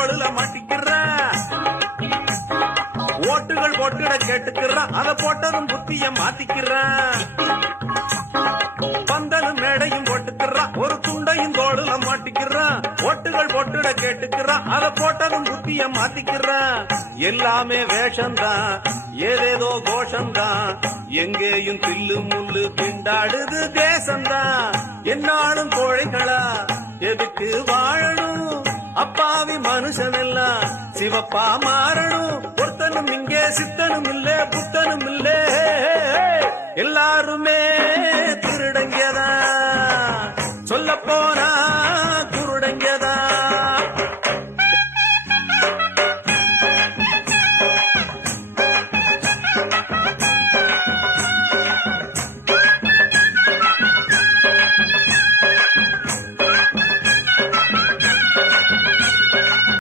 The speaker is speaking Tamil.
தோளுல மாட்டிக்கிறான். ஓட்டுகள் போட்டுட கேட்டுக்கிறான், அதை போட்டதும் புத்திய மாத்திக்கிறான். பந்தலும் மேடையும் போட்டுக்கிறான், ஒரு துண்டையும் தோளுல மாட்டிக்கிறான். ஓட்டுகள் போட்டுட கேட்டுக்கிறான், அதை போட்டதும் புத்திய மாத்திக்கிறான். எல்லாமே வேஷம்தான், ஏதேதோ கோஷம்தான், எங்கேயும் தில்லு முள்ளு திண்டாடுது தேசம்தான். என்னாலும் கோழைகளா எதுக்கு வாழணும், அப்பாவி மனுஷன் எல்லாம் சிவப்பா மாறணும். ஒருத்தனும் இங்கே சித்தனும் இல்ல புத்தனும் இல்ல, எல்லாருமே